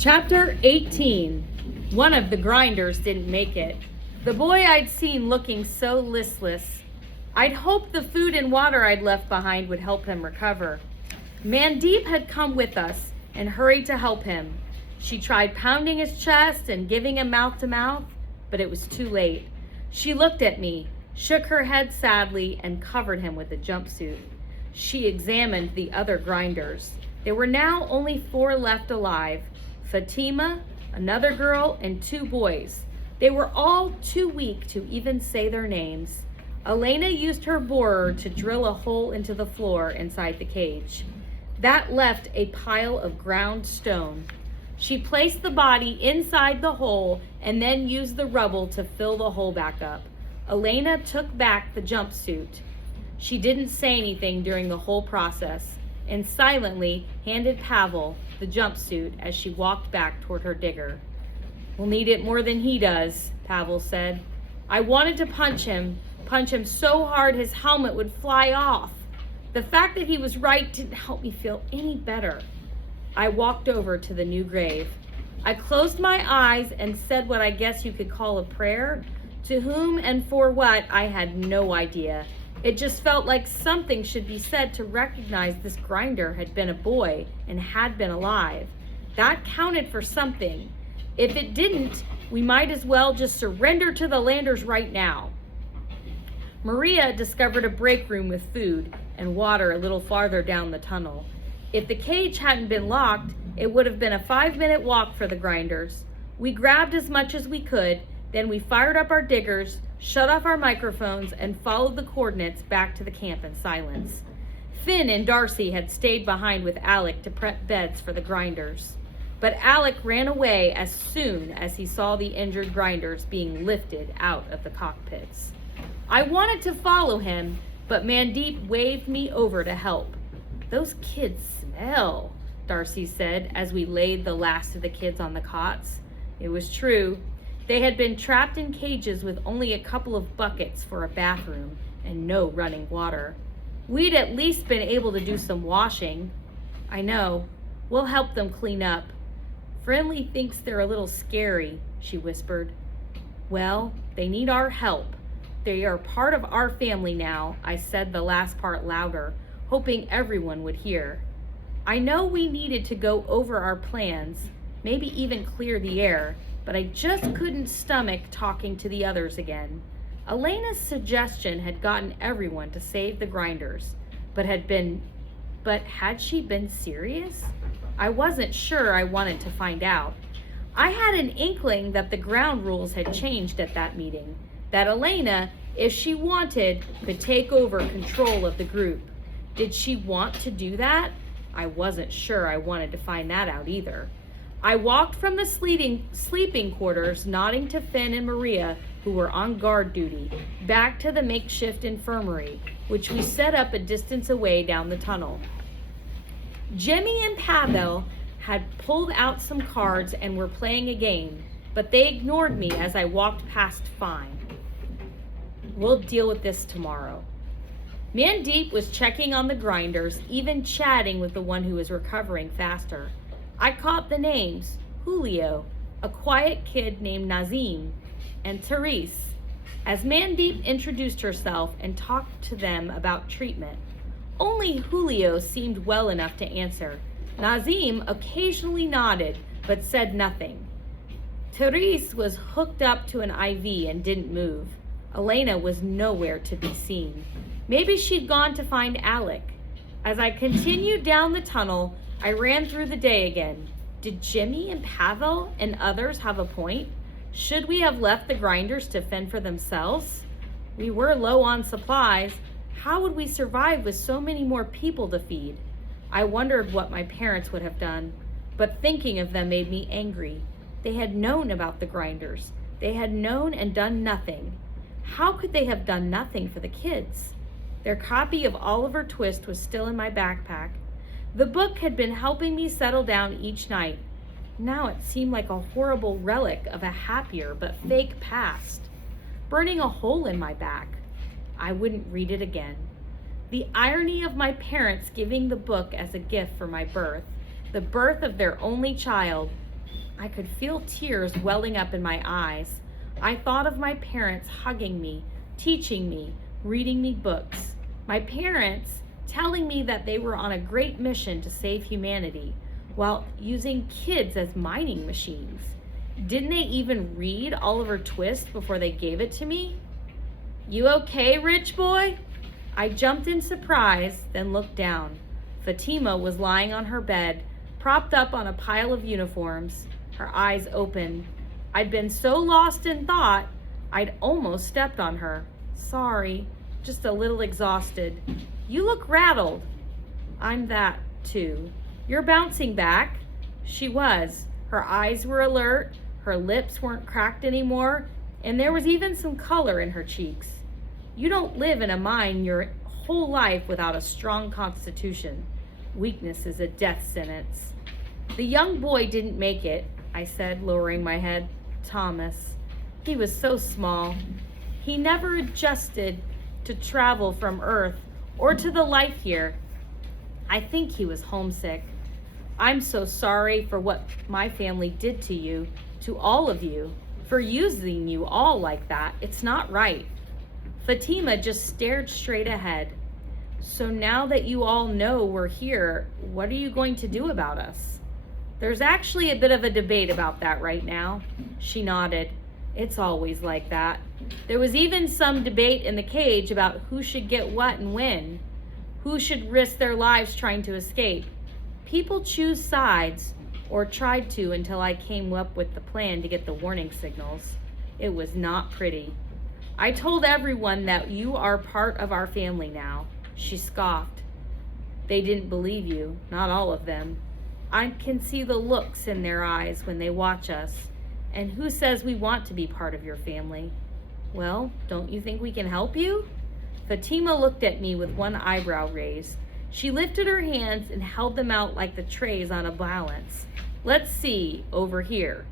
Chapter 18. One of the grinders didn't make it. The boy I'd seen looking so listless. I'd hoped the food and water I'd left behind would help him recover. Mandeep had come with us and hurried to help him. She tried pounding his chest and giving him mouth-to-mouth, but it was too late. She looked at me, shook her head sadly, and covered him with a jumpsuit. She examined the other grinders. There were now only 4 left alive. Fatima, another girl, and 2 boys. They were all too weak to even say their names. Elena used her borer to drill a hole into the floor inside the cage. That left a pile of ground stone. She placed the body inside the hole and then used the rubble to fill the hole back up. Elena took back the jumpsuit. She didn't say anything during the whole process and silently handed Pavel the jumpsuit as she walked back toward her digger. "We'll need it more than he does," Pavel said. "I wanted to punch him so hard his helmet would fly off. The fact that he was right didn't help me feel any better." I walked over to the new grave. I closed my eyes and said what I guess you could call a prayer. To whom and for what, I had no idea. It just felt like something should be said to recognize this grinder had been a boy and had been alive. That counted for something. If it didn't, we might as well just surrender to the Landers right now. Maria discovered a break room with food and water a little farther down the tunnel. If the cage hadn't been locked, it would have been a 5-minute walk for the grinders. We grabbed as much as we could, then we fired up our diggers, shut off our microphones, and followed the coordinates back to the camp in silence. Finn and Darcy had stayed behind with Alec to prep beds for the grinders. But Alec ran away as soon as he saw the injured grinders being lifted out of the cockpits. I wanted to follow him, but Mandeep waved me over to help. "Those kids smell," Darcy said as we laid the last of the kids on the cots. It was true. They had been trapped in cages with only a couple of buckets for a bathroom and no running water. We'd at least been able to do some washing. "I know. We'll help them clean up. Friendly thinks they're a little scary," she whispered. "Well, they need our help. They are part of our family now," I said the last part louder, hoping everyone would hear. I know we needed to go over our plans, maybe even clear the air, but I just couldn't stomach talking to the others again. Elena's suggestion had gotten everyone to save the grinders, but had she been serious? I wasn't sure. I wanted to find out. I had an inkling that the ground rules had changed at that meeting, that Elena, if she wanted, could take over control of the group. Did she want to do that? I wasn't sure. I wanted to find that out either. I walked from the sleeping quarters, nodding to Finn and Maria, who were on guard duty, back to the makeshift infirmary, which we set up a distance away down the tunnel. Jimmy and Pavel had pulled out some cards and were playing a game, but they ignored me as I walked past. "Fine. We'll deal with this tomorrow." Mandeep was checking on the grinders, even chatting with the one who was recovering faster. I caught the names: Julio, a quiet kid named Nazim, and Therese, as Mandeep introduced herself and talked to them about treatment. Only Julio seemed well enough to answer. Nazim occasionally nodded, but said nothing. Therese was hooked up to an IV and didn't move. Elena was nowhere to be seen. Maybe she'd gone to find Alec. As I continued down the tunnel, I ran through the day again. Did Jimmy and Pavel and others have a point? Should we have left the grinders to fend for themselves? We were low on supplies. How would we survive with so many more people to feed? I wondered what my parents would have done, but thinking of them made me angry. They had known about the grinders. They had known and done nothing. How could they have done nothing for the kids? Their copy of Oliver Twist was still in my backpack. The book had been helping me settle down each night. Now it seemed like a horrible relic of a happier but fake past, burning a hole in my back. I wouldn't read it again. The irony of my parents giving the book as a gift for my birth, the birth of their only child, I could feel tears welling up in my eyes. I thought of my parents hugging me, teaching me, reading me books. My parents telling me that they were on a great mission to save humanity while using kids as mining machines. Didn't they even read Oliver Twist before they gave it to me? You okay, rich boy? I jumped in surprise, then looked down. Fatima was lying on her bed, propped up on a pile of uniforms, her eyes open. I'd been so lost in thought, I'd almost stepped on her. Sorry, just a little exhausted. You look rattled. I'm that, too. You're bouncing back. She was. Her eyes were alert, her lips weren't cracked anymore, and there was even some color in her cheeks. You don't live in a mine your whole life without a strong constitution. Weakness is a death sentence. The young boy didn't make it, I said, lowering my head. Thomas. He was so small. He never adjusted to travel from Earth or to the life here. I think he was homesick. I'm so sorry for what my family did to you, to all of you, for using you all like that. It's not right. Fatima just stared straight ahead. So now that you all know we're here, what are you going to do about us? There's actually a bit of a debate about that right now. She nodded. It's always like that. There was even some debate in the cage about who should get what and when, who should risk their lives trying to escape. People choose sides, or tried to until I came up with the plan to get the warning signals. It was not pretty. I told everyone that you are part of our family now. She scoffed. They didn't believe you, not all of them. I can see the looks in their eyes when they watch us. And who says we want to be part of your family? Well, don't you think we can help you? Fatima looked at me with one eyebrow raised. She lifted her hands and held them out like the trays on a balance. Let's see, over here.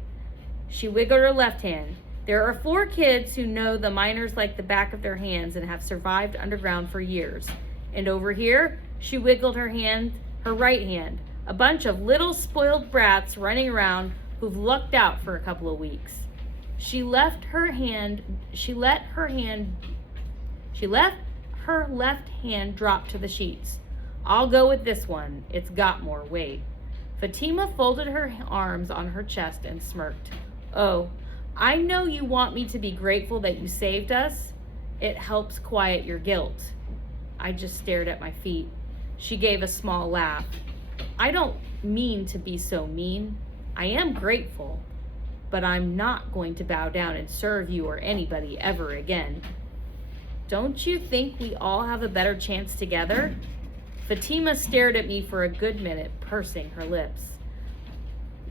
She wiggled her left hand. There are 4 kids who know the miners like the back of their hands and have survived underground for years. And over here, she wiggled her hand, her right hand. A bunch of little spoiled brats running around who've lucked out for a couple of weeks. She let her left hand drop to the sheets. I'll go with this one. It's got more weight. Fatima folded her arms on her chest and smirked. Oh, I know you want me to be grateful that you saved us. It helps quiet your guilt. I just stared at my feet. She gave a small laugh. I don't mean to be so mean. I am grateful, but I'm not going to bow down and serve you or anybody ever again. Don't you think we all have a better chance together? Fatima stared at me for a good minute, pursing her lips.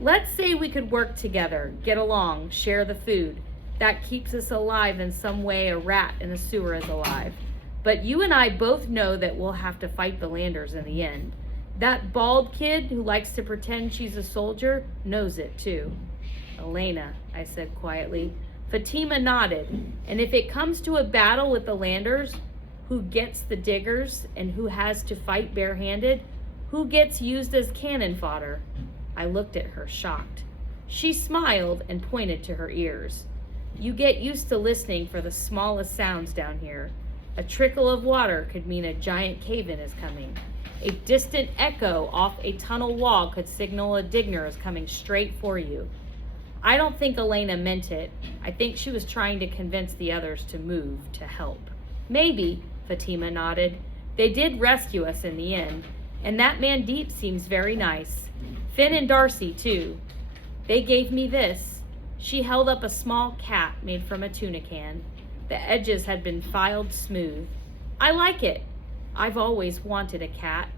Let's say we could work together, get along, share the food. That keeps us alive in some way a rat in a sewer is alive. But you and I both know that we'll have to fight the Landers in the end. That bald kid who likes to pretend she's a soldier knows it too. Elena, I said quietly. Fatima nodded. And if it comes to a battle with the Landers, who gets the diggers and who has to fight barehanded? Who gets used as cannon fodder? I looked at her, shocked. She smiled and pointed to her ears. You get used to listening for the smallest sounds down here. A trickle of water could mean a giant cave-in is coming. A distant echo off a tunnel wall could signal a digger is coming straight for you. I don't think Elena meant it. I think she was trying to convince the others to move, to help. Maybe, Fatima nodded. They did rescue us in the end, and that Mandeep seems very nice. Finn and Darcy, too. They gave me this. She held up a small cat made from a tuna can. The edges had been filed smooth. I like it. I've always wanted a cat.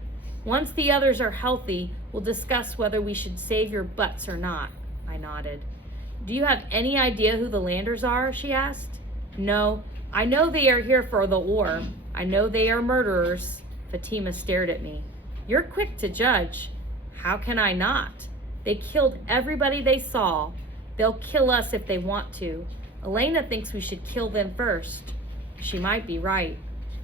Once the others are healthy, we'll discuss whether we should save your butts or not. I nodded. Do you have any idea who the Landers are? She asked. No, I know they are here for the war. I know they are murderers. Fatima stared at me. You're quick to judge. How can I not? They killed everybody they saw. They'll kill us if they want to. Elena thinks we should kill them first. She might be right.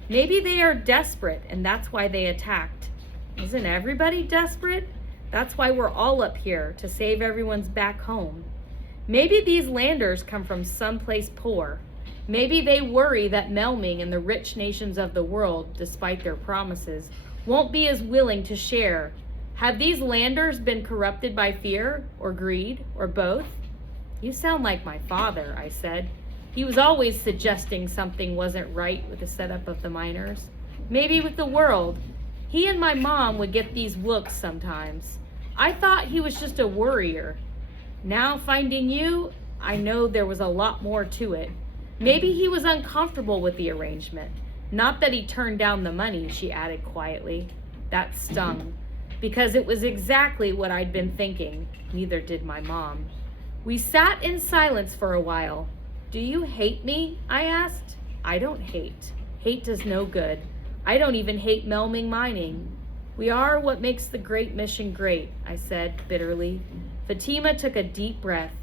Maybe they are desperate and that's why they attacked. Isn't everybody desperate? That's why we're all up here, to save everyone's back home. Maybe these landers come from someplace poor. Maybe they worry that Melming and the rich nations of the world, despite their promises, won't be as willing to share. Have these landers been corrupted by fear or greed or both? You sound like my father, I said. He was always suggesting something wasn't right with the setup of the miners. Maybe with the world. He and my mom would get these looks sometimes. I thought he was just a worrier. Now finding you, I know there was a lot more to it. Maybe he was uncomfortable with the arrangement. Not that he turned down the money, she added quietly. That stung, because it was exactly what I'd been thinking. Neither did my mom. We sat in silence for a while. Do you hate me? I asked. I don't hate. Hate does no good. I don't even hate Melming Mining. We are what makes the great mission great, I said bitterly. Fatima took a deep breath.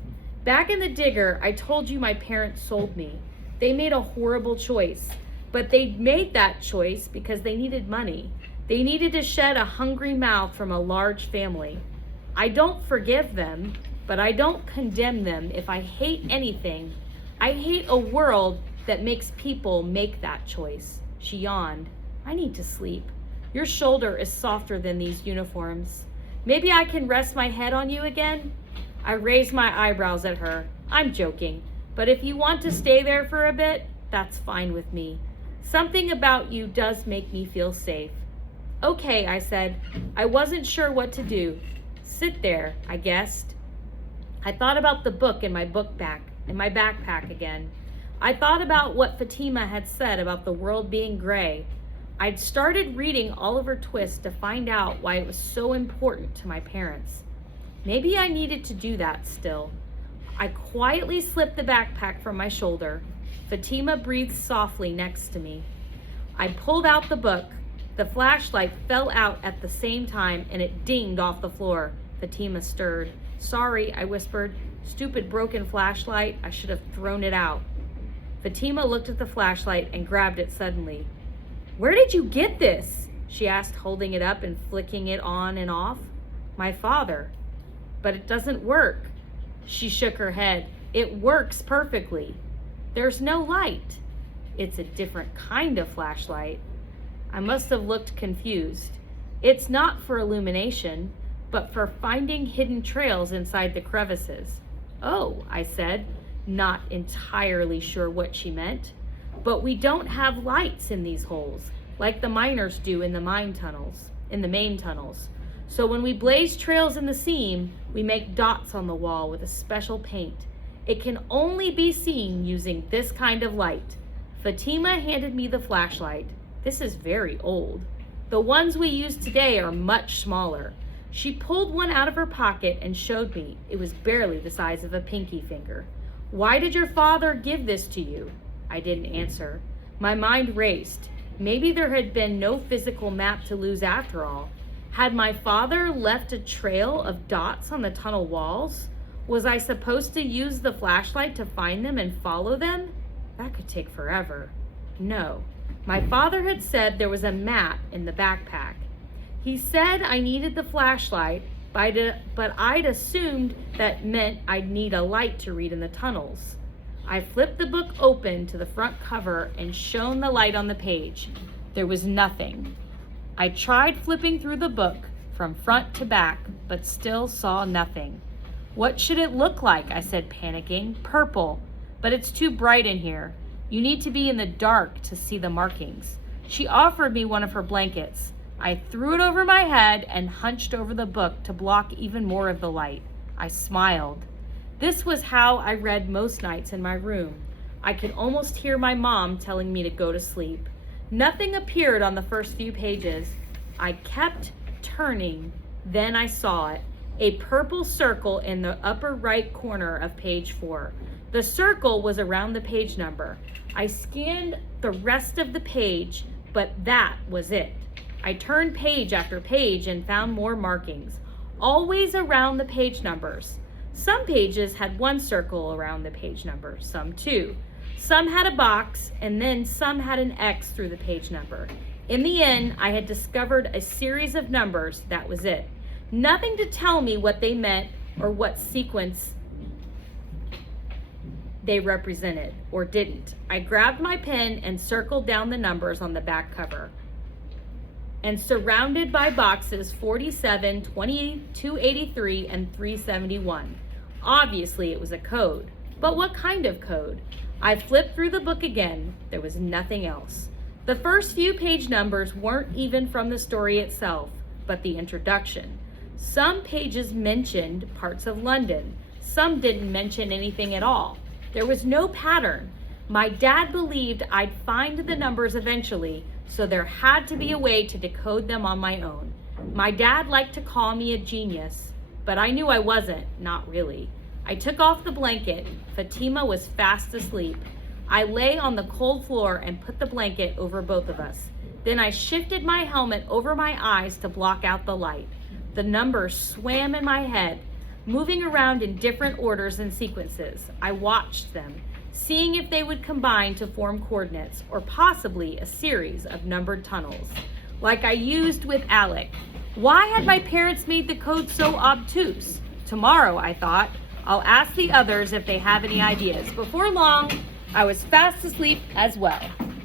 Back in the digger, I told you my parents sold me. They made a horrible choice, but they made that choice because they needed money. They needed to shed a hungry mouth from a large family. I don't forgive them, but I don't condemn them. If I hate anything, I hate a world that makes people make that choice. She yawned. I need to sleep. Your shoulder is softer than these uniforms. Maybe I can rest my head on you again? I raised my eyebrows at her. I'm joking, but if you want to stay there for a bit, that's fine with me. Something about you does make me feel safe. Okay, I said. I wasn't sure what to do. Sit there, I guessed. I thought about the book in my backpack again. I thought about what Fatima had said about the world being gray. I'd started reading Oliver Twist to find out why it was so important to my parents. Maybe I needed to do that still. I quietly slipped the backpack from my shoulder. Fatima breathed softly next to me. I pulled out the book. The flashlight fell out at the same time and it dinged off the floor. Fatima stirred. Sorry, I whispered. Stupid broken flashlight. I should have thrown it out. Fatima looked at the flashlight and grabbed it suddenly. Where did you get this? She asked, holding it up and flicking it on and off. My father. But it doesn't work. She shook her head. It works perfectly. There's no light. It's a different kind of flashlight. I must have looked confused. It's not for illumination, but for finding hidden trails inside the crevices. Oh, I said, not entirely sure what she meant. But we don't have lights in these holes, like the miners do in the main tunnels. So when we blaze trails in the seam, we make dots on the wall with a special paint. It can only be seen using this kind of light. Fatima handed me the flashlight. This is very old. The ones we use today are much smaller. She pulled one out of her pocket and showed me. It was barely the size of a pinky finger. Why did your father give this to you? I didn't answer. My mind raced. Maybe there had been no physical map to lose after all. Had my father left a trail of dots on the tunnel walls? Was I supposed to use the flashlight to find them and follow them? That could take forever. No. My father had said there was a map in the backpack. He said I needed the flashlight, but I'd assumed that meant I'd need a light to read in the tunnels. I flipped the book open to the front cover and shone the light on the page. There was nothing. I tried flipping through the book from front to back, but still saw nothing. What should it look like? I said, panicking. Purple, but it's too bright in here. You need to be in the dark to see the markings. She offered me one of her blankets. I threw it over my head and hunched over the book to block even more of the light. I smiled. This was how I read most nights in my room. I could almost hear my mom telling me to go to sleep. Nothing appeared on the first few pages. I kept turning. Then I saw it. A purple circle in the upper right corner of page 4. The circle was around the page number. I scanned the rest of the page, but that was it. I turned page after page and found more markings, always around the page numbers. Some pages had one circle around the page number, some two. Some had a box, and then some had an X through the page number. In the end, I had discovered a series of numbers. That was it. Nothing to tell me what they meant or what sequence they represented or didn't. I grabbed my pen and circled down the numbers on the back cover. And surrounded by boxes 47, 20, 283, and 371. Obviously, it was a code. But what kind of code? I flipped through the book again. There was nothing else. The first few page numbers weren't even from the story itself, but the introduction. Some pages mentioned parts of London. Some didn't mention anything at all. There was no pattern. My dad believed I'd find the numbers eventually, so there had to be a way to decode them on my own. My dad liked to call me a genius, but I knew I wasn't, not really. I took off the blanket. Fatima was fast asleep. I lay on the cold floor and put the blanket over both of us. Then I shifted my helmet over my eyes to block out the light. The numbers swam in my head, moving around in different orders and sequences. I watched them, seeing if they would combine to form coordinates or possibly a series of numbered tunnels, like I used with Alec. Why had my parents made the code so obtuse? Tomorrow, I thought, I'll ask the others if they have any ideas. Before long, I was fast asleep as well.